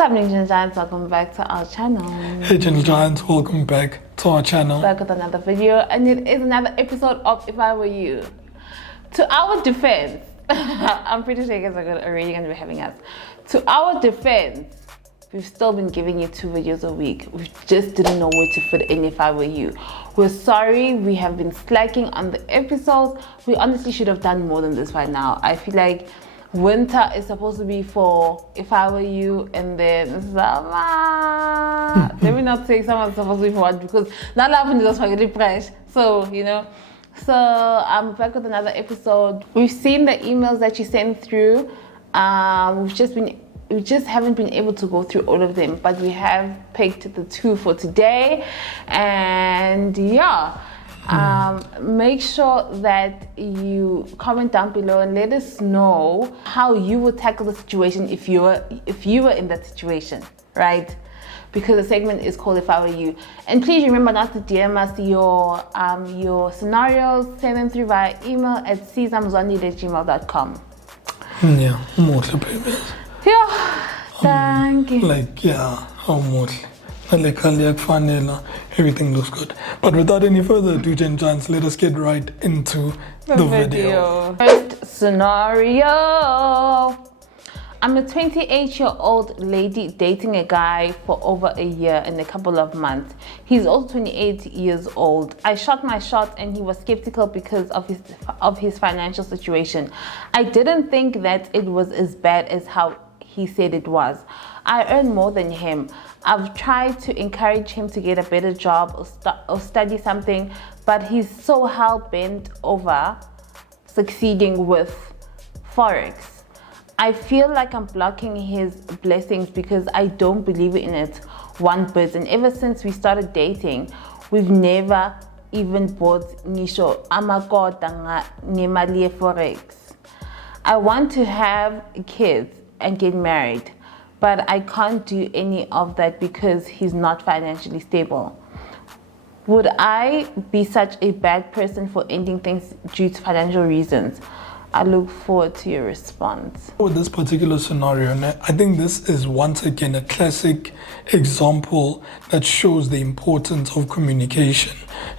happening, Gentle Giants? Welcome back to our channel. Hey Gentle Giants, welcome back to our channel. Back with another video, and it is another episode of If I Were You. To our defense, I'm pretty sure you guys are already going to be having us. To our defense, we've still been giving you 2 videos a week. We just didn't know where to fit in If I Were You. We're sorry, we have been slacking on the episodes. We honestly should have done more than this right now. I feel like winter is supposed to be for If I Were You, and then summer. Let me not say summer's supposed to be for what, because not laughing is spaghetti fresh. So, you know. So I'm back with another episode. We've seen the emails that you sent through. We just haven't been able to go through all of them, but we have picked the 2 for today. And yeah. Make sure that you comment down below and let us know how you would tackle the situation if you were in that situation, right? Because the segment is called If I Were You. And please remember not to DM us your scenarios. Send them through via email at sizamzwandile@gmail.com. Yeah, mostly babies. Yeah, thank you. How much? Everything looks good. But without any further ado, Gentle Giants, let us get right into the video. First scenario. I'm a 28-year-old lady dating a guy for over a year and a couple of months. He's also 28 years old. I shot my shot and he was skeptical because of his financial situation. I didn't think that it was as bad as how he said it was. I earn more than him. I've tried to encourage him to get a better job or study something, but he's so hell-bent over succeeding with Forex. I feel like I'm blocking his blessings because I don't believe in it one bit. And ever since we started dating, we've never even bought ngisho amakota ngemali Forex. I want to have kids and get married, but I can't do any of that because he's not financially stable. Would I be such a bad person for ending things due to financial reasons? I look forward to your response. With this particular scenario, I think this is once again a classic example that shows the importance of communication.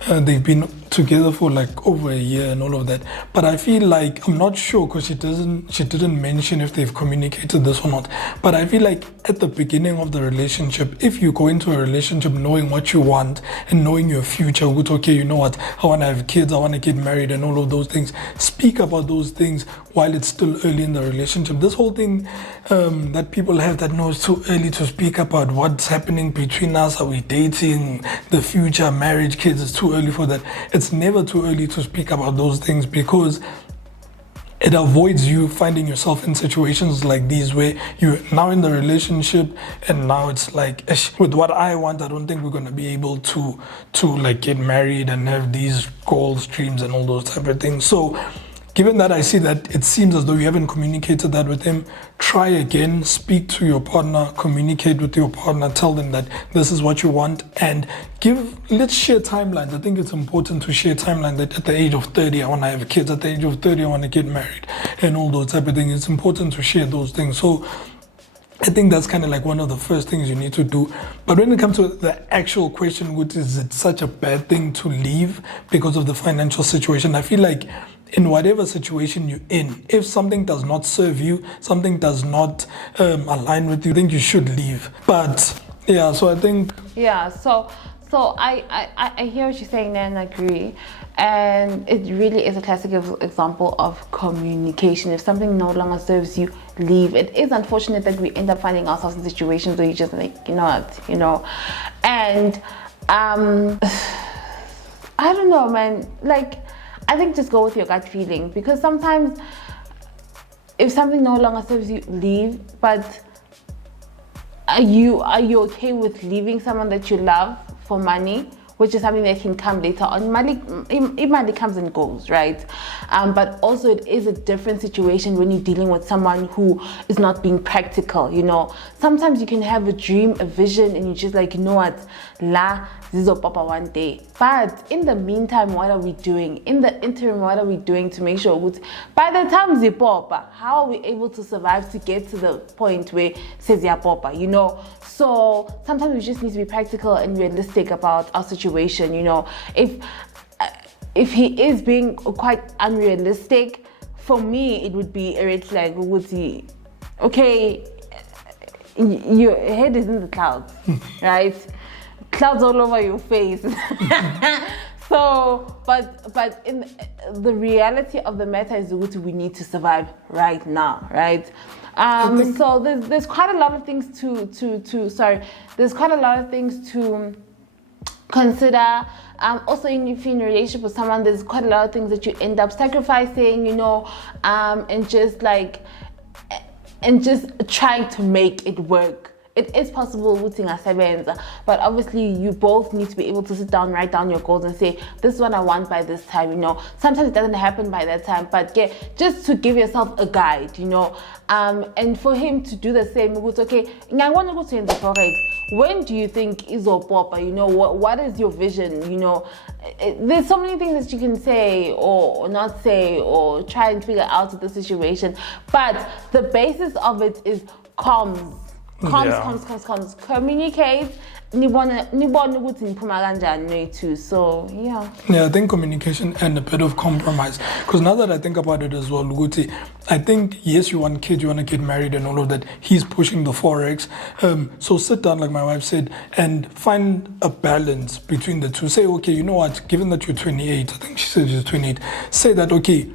They've been together for like over a year and all of that, but I feel like, I'm not sure because she didn't mention if they've communicated this or not, but I feel like at the beginning of the relationship, if you go into a relationship knowing what you want and knowing your future, okay, you know what, I want to have kids, I want to get married and all of those things, speak about those things while it's still early in the relationship. This whole thing that people have that no, it's too early to speak about what's happening between us, are we dating, the future, marriage, kids, it's too early for that. It's never too early to speak about those things because it avoids you finding yourself in situations like these where you're now in the relationship and now it's like, with what I want, I don't think we're going to be able to like get married and have these goals, dreams and all those type of things. So given that I see that it seems as though you haven't communicated that with him, try again, speak to your partner, communicate with your partner, tell them that this is what you want, and let's share timelines. I think it's important to share timelines that at the age of 30, I want to have kids, at the age of 30, I want to get married, and all those type of things. It's important to share those things. So I think that's kind of like one of the first things you need to do. But when it comes to the actual question, which is it such a bad thing to leave because of the financial situation, I feel like in whatever situation you're in, if something does not serve you, something does not align with you, I think you should leave. But yeah, so I think... Yeah, so I hear what you're saying there and I agree. And it really is a classic example of communication. If something no longer serves you, leave. It is unfortunate that we end up finding ourselves in situations where you just like, you know what, you know. And I don't know, man, like, I think just go with your gut feeling, because sometimes if something no longer serves you, leave. But are you okay with leaving someone that you love for money, which is something that can come later on? Money comes and goes, right? But also it is a different situation when you're dealing with someone who is not being practical, you know. Sometimes you can have a dream, a vision, and you're just like, you know what, la, zizopapa one day. But in the meantime, what are we doing? In the interim, what are we doing to make sure by the time zipopa, how are we able to survive to get to the point where says popa, you know? So sometimes we just need to be practical and realistic about our situation, you know. If he is being quite unrealistic, for me it would be a red flag. Would he? Okay, your head is in the clouds, right? Clouds all over your face. So, but in the reality of the matter is what we need to survive right now, right? So there's quite a lot of things there's quite a lot of things to consider. Also, if you're in a relationship with someone, there's quite a lot of things that you end up sacrificing, you know, and just trying to make it work. It is possible, but obviously you both need to be able to sit down, write down your goals and say, this is what I want by this time, you know. Sometimes it doesn't happen by that time, but just to give yourself a guide, you know. And for him to do the same, okay, I want to go to the forex. When do you think is popa? You know, what is your vision? You know, there's so many things that you can say or not say or try and figure out the situation. But the basis of it is comms. Communicate. So I think communication and a bit of compromise, because now that I think about it as well, Luguti, I think yes, you want kids, you want to get married and all of that. He's pushing the forex, so sit down, like my wife said, and find a balance between the two. Say, okay, you know what, given that you're 28, I think she said she's 28, say that, okay,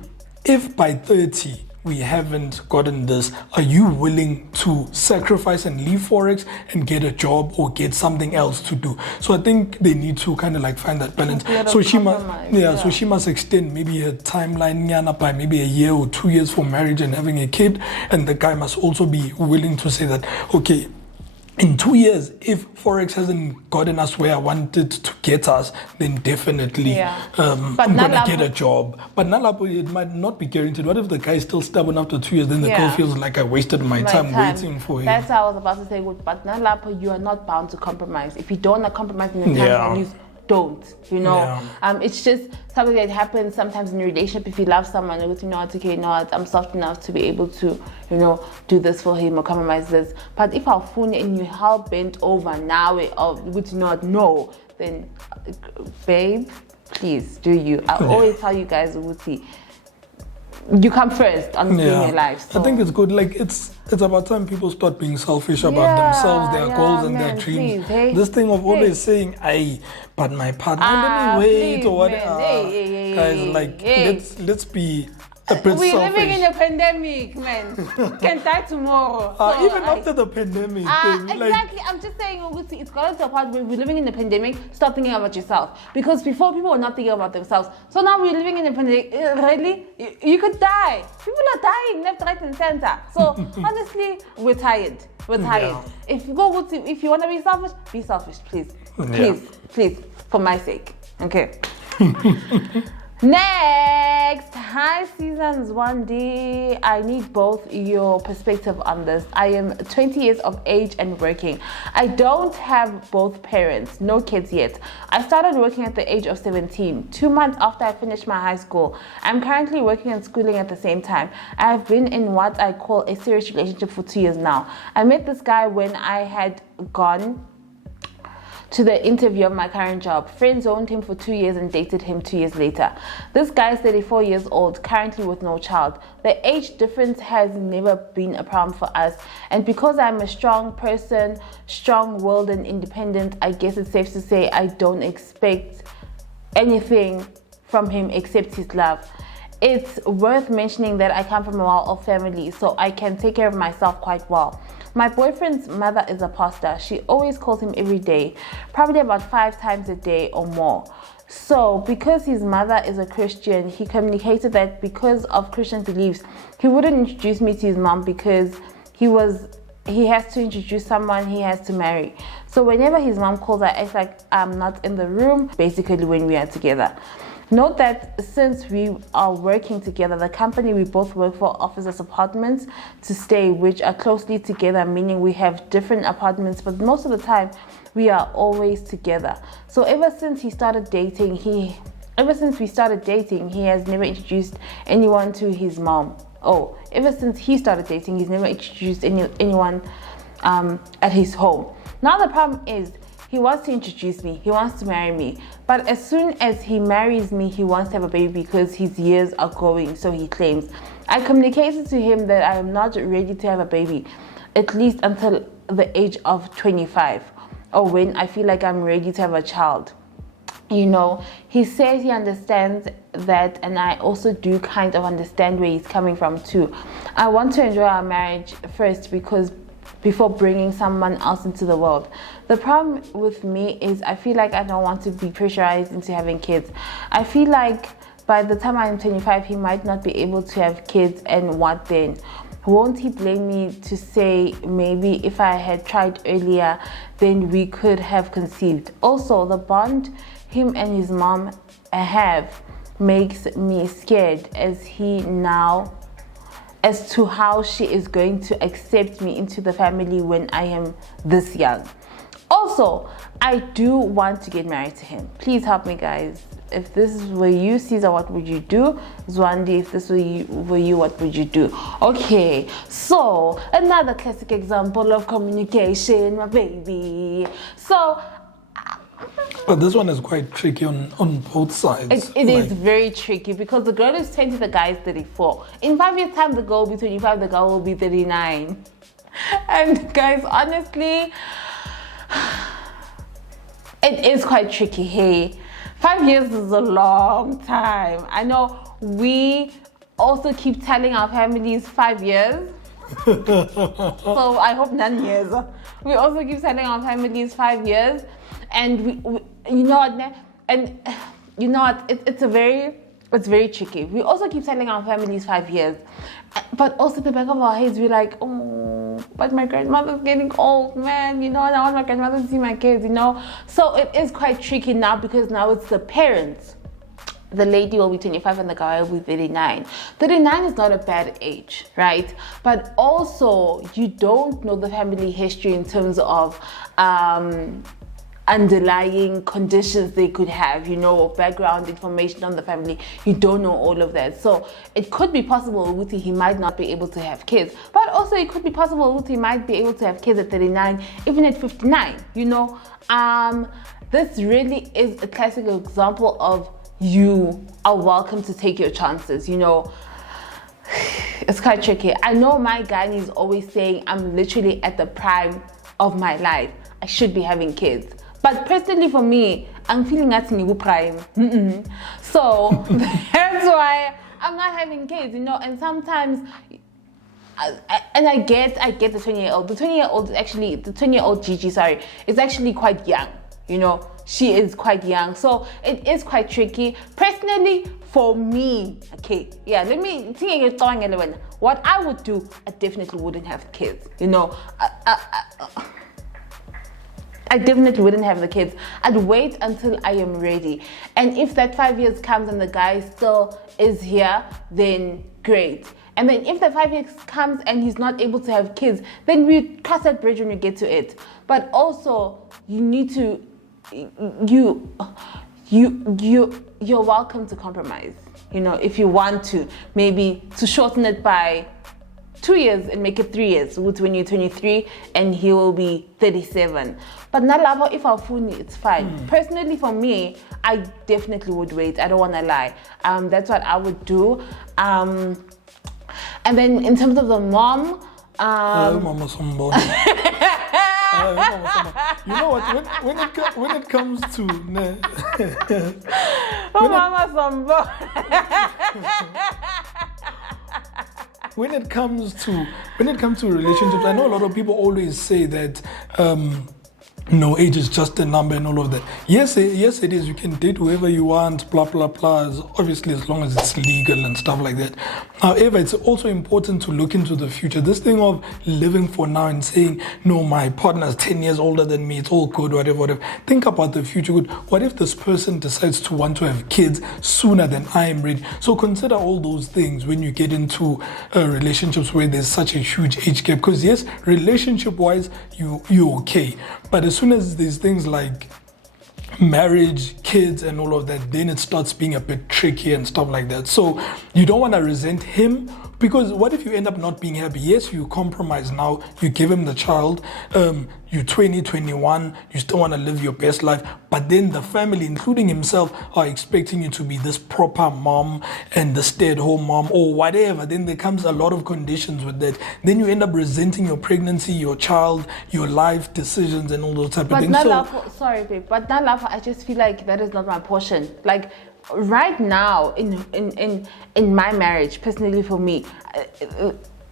if by 30 we haven't gotten this, are you willing to sacrifice and leave forex and get a job or get something else to do? So I think they need to kind of like find that balance. So so she must extend maybe a timeline by maybe a year or 2 years for marriage and having a kid, and the guy must also be willing to say that, okay, in 2 years, if forex hasn't gotten us where I wanted to get us, then definitely I'm gonna get a job. But it might not be guaranteed. What if the guy is still stubborn after 2 years? Then the girl feels like I wasted my time waiting for him. That's what I was about to say. But Nalapo, you are not bound to compromise. If you don't want to compromise in the time you don't, you know. It's just something that happens sometimes in a relationship. If you love someone, you know, okay, you know what, I'm soft enough to be able to, you know, do this for him or compromise this. But if I'll phone and you help bent over now or would not know, then babe, please do you. I always tell you guys, Uti, you come first on in your life. So. I think it's good. Like it's about time people start being selfish about themselves, their goals and their dreams. Please, this thing of always saying, but my partner, let me wait or whatever. Guys, like let's be a bit We're selfish. living in a pandemic, man. Can die tomorrow. So, even after the pandemic. Exactly. I'm just saying, it's gotten to a point where we're living in a pandemic. Stop thinking about yourself. Because before, people were not thinking about themselves. So now we're living in a pandemic. Really? You could die. People are dying left, right, and center. So honestly, we're tired. We're tired. If you want to be selfish, please. Please, for my sake. Okay. Next, hi Siza and Mzwandile. I need both your perspective on this. I am 20 years of age and working. I don't have both parents, no kids yet. I started working at the age of 17, 2 months after I finished my high school. I'm currently working and schooling at the same time. I have been in what I call a serious relationship for 2 years now. I met this guy when I had gone to the interview of my current job. Friend-zoned him for 2 years and dated him 2 years later. This guy is 34 years old, currently with no child. The age difference has never been a problem for us. And because I'm a strong person, strong-willed and independent, I guess it's safe to say I don't expect anything from him except his love. It's worth mentioning that I come from a well-off family, so I can take care of myself quite well. My boyfriend's mother is a pastor. She always calls him every day, probably about 5 times a day or more. So because his mother is a Christian, he communicated that because of Christian beliefs, he wouldn't introduce me to his mom because he has to introduce someone he has to marry. So whenever his mom calls, I act like I'm not in the room, basically when we are together. Note that since we are working together, the company we both work for offers us apartments to stay, which are closely together, meaning we have different apartments, but most of the time we are always together. So ever since we started dating, he has never introduced anyone to his mom. Oh, ever since he started dating, he's never introduced anyone at his home. Now the problem is, he wants to introduce me, he wants to marry me, but as soon as he marries me, he wants to have a baby because his years are going, so he claims. I communicated to him that I am not ready to have a baby, at least until the age of 25, or when I feel like I'm ready to have a child. You know, he says he understands that, and I also do kind of understand where he's coming from too. I want to enjoy our marriage first before bringing someone else into the world. The problem with me is I feel like I don't want to be pressurized into having kids. I feel like by the time I'm 25, he might not be able to have kids, and what then? Won't he blame me to say maybe if I had tried earlier, then we could have conceived? Also, the bond him and his mom have makes me scared as to how she is going to accept me into the family when I am this young. Also, I do want to get married to him. Please help me, guys. If this were you, Siza, what would you do? Mzwandile, if this were you, what would you do? Okay, so another classic example of communication, my baby. So, but this one is quite tricky on both sides. It is very tricky because the girl is 20, the guy is 34. In 5 years' time, the girl will be 25, the girl will be 39. And guys, honestly, it is quite tricky. Hey, 5 years is a long time. I know we also keep telling our families 5 years. So I hope 9 years. We also keep telling our families 5 years. And we you know what, and you know what, it's very tricky. We also keep telling our families 5 years, but also at the back of our heads we're like, oh, but my grandmother's getting old, man, you know, and I want my grandmother to see my kids, you know. So it is quite tricky now because now it's the parents. The lady will be 25 and the guy will be 39. 39 is not a bad age, right? But also you don't know the family history in terms of underlying conditions they could have, you know, or background information on the family. You don't know all of that. So it could be possible with he might not be able to have kids, but also it could be possible with he might be able to have kids at 39, even at 59, you know. This really is a classic example of you are welcome to take your chances, you know. It's quite tricky. I know my guy is always saying I'm literally at the prime of my life, I should be having kids. But personally for me, I'm feeling at Nibu prime. So that's why I'm not having kids, you know. And sometimes, I get the 20-year-old. The 20-year-old is actually, the 20-year-old Gigi, sorry, is actually quite young, you know. She is quite young. So it is quite tricky. Personally, for me, okay, yeah, let me think what I would do, I definitely wouldn't have kids, you know. I definitely wouldn't have the kids. I'd wait until I am ready. And if that 5 years comes and the guy still is here, then great. And then if the 5 years comes and he's not able to have kids, then we cross that bridge when we get to it. But also, you need to, you're welcome to compromise. You know, if you want to, maybe to shorten it by 2 years and make it 3 years, when you're 23 and he will be 37. But nalabo, if I'll phone it's fine. Personally, for me, I definitely would wait. I don't want to lie. That's what I would do. And then in terms of the mom, Mama Sombona. You know what? When it comes to Mama Sombona. When it comes to relationships, I know a lot of people always say that no, age is just a number and all of that. Yes, it is. You can date whoever you want, blah, blah, blah, obviously as long as it's legal and stuff like that. However, it's also important to look into the future. This thing of living for now and saying, no, my partner is 10 years older than me, it's all good, whatever. Think about the future good. What if this person decides to want to have kids sooner than I am ready? So consider all those things when you get into relationships where there's such a huge age gap. Because yes, relationship-wise, you're okay. But as as soon as these things like marriage, kids, and all of that, then it starts being a bit tricky and stuff like that. So you don't want to resent him, because what if you end up not being happy? Yes, you compromise now, you give him the child, you're 20, 21, you still want to live your best life, but then the family, including himself, are expecting you to be this proper mom and the stay-at-home mom or whatever. Then there comes a lot of conditions with that. Then you end up resenting your pregnancy, your child, your life decisions, and all those type of things. Sorry, babe, but now I just feel like that is not my portion. Like right now in my marriage, personally for me,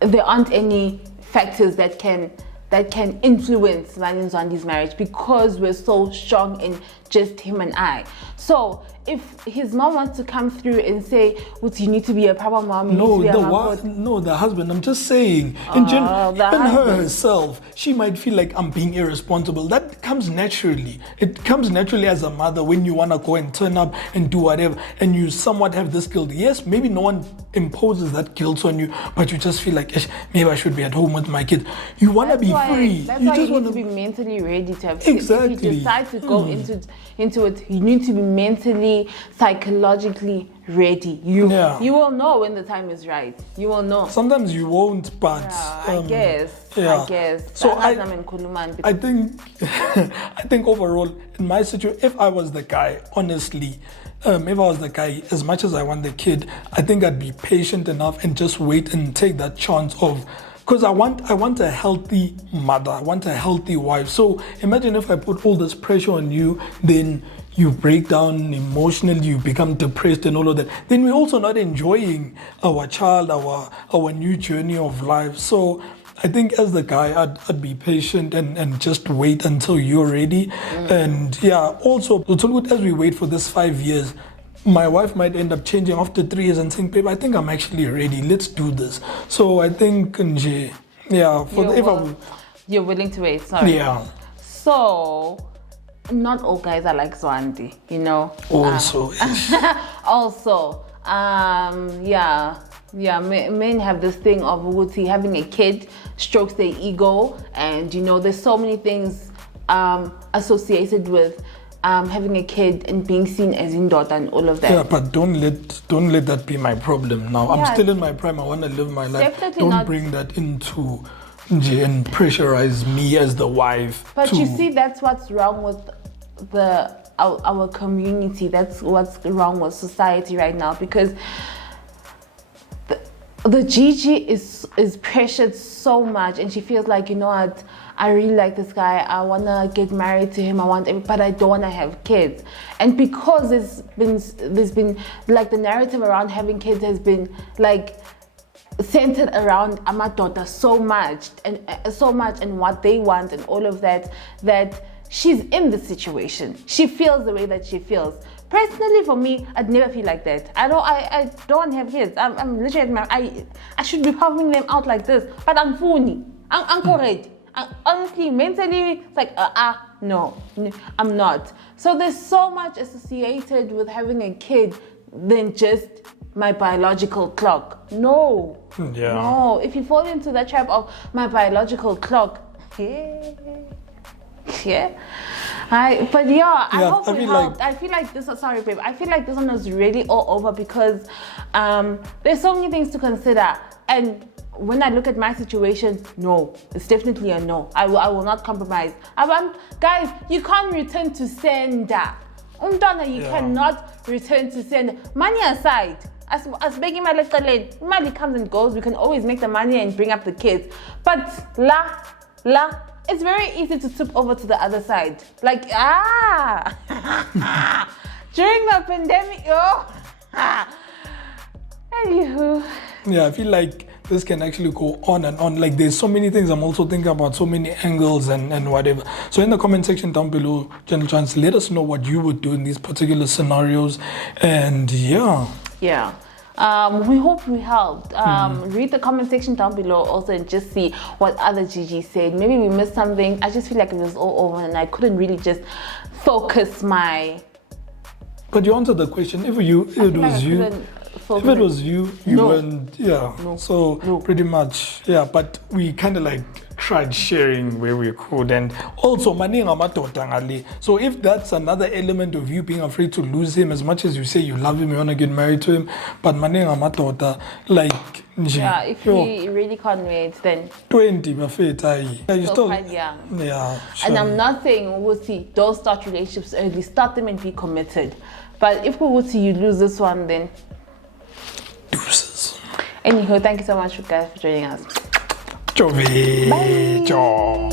there aren't any factors that can influence Mzwandile's marriage, because we're so strong in just him and I. So if his mom wants to come through and say, you need to be a proper mom, the husband. I'm just saying, even her herself, she might feel like I'm being irresponsible. That comes naturally. It comes naturally as a mother when you want to go and turn up and do whatever, and you somewhat have this guilt. Yes, maybe no one imposes that guilt on you, but you just feel like, maybe I should be at home with my kids. You want to be free. That's why you need to be mentally ready to have kids. Exactly. If you decide to go into it, you need to be mentally, psychologically ready. You will know when the time is right. You will know. Sometimes you won't, but I guess. So I think I think overall in my situation, if I was the guy, honestly, if I was the guy, as much as I want the kid, I think I'd be patient enough and just wait and take that chance of, because I want a healthy mother, I want a healthy wife. So imagine if I put all this pressure on you, then you break down emotionally, you become depressed and all of that. Then we're also not enjoying our child, our new journey of life. So I think as the guy, I'd be patient and just wait until you're ready. And also, as we wait for this 5 years, my wife might end up changing after 3 years and saying, babe, I think I'm actually ready. Let's do this. So I think, you're willing to wait, sorry. Yeah. So, not all guys are like Zwandi, you know. Also. Men have this thing of having a kid strokes their ego, and there's so many things associated with having a kid and being seen as indoor and all of that. Yeah, but don't let that be my problem now. I'm still in my prime. I want to live my life. Don't bring that into and pressurize me as the wife. But you see, that's what's wrong with our community. That's what's wrong with society right now, because the Gigi is pressured so much, and she feels like, what, I really like this guy, I want to get married to him, but I don't want to have kids. And because there's been like the narrative around having kids has been like centered around amadoda so much and what they want and all of that she's in the situation. She feels the way that she feels. Personally, for me, I'd never feel like that. I don't have kids. I'm literally I should be pumping them out like this, but I'm funny. I'm correct. Honestly, mentally, it's like no, I'm not. So there's so much associated with having a kid than just my biological clock. No. If you fall into that trap of my biological clock, I hope it helped. I feel like this. Sorry, babe. I feel like this one was really all over, because there's so many things to consider. And when I look at my situation, no, it's definitely a no. I will not compromise. Guys, you can't return to sender. You cannot return to sender. Money aside, as begging money comes and goes, we can always make the money and bring up the kids. But it's very easy to tip over to the other side. Like, during the pandemic, anywho. Yeah, I feel like this can actually go on and on. Like, there's so many things I'm also thinking about, so many angles and whatever. So in the comment section down below, Gentle Chance, let us know what you would do in these particular scenarios. And we hope we helped. Read the comment section down below also and just see what other Gigi said. Maybe we missed something. I just feel like it was all over and I couldn't really just focus my... But you answered the question. If it was you... If it was you No. weren't, yeah. No. So No. pretty much, yeah. But we kind of like tried sharing where we could, and also maninga madoda ngale. So if that's another element of you being afraid to lose him, as much as you say you love him, you want to get married to him, but maninga madoda like nje, Yeah, if he really can't wait, then 20 bafetha yeah, you still still quite young. yeah. And Sure. I'm not saying we'll see, don't start relationships early, start them and be committed. But if we will see you lose this one, then Deuces. anyhow, thank you so much guys for joining us. Jovi. Bye. Jo.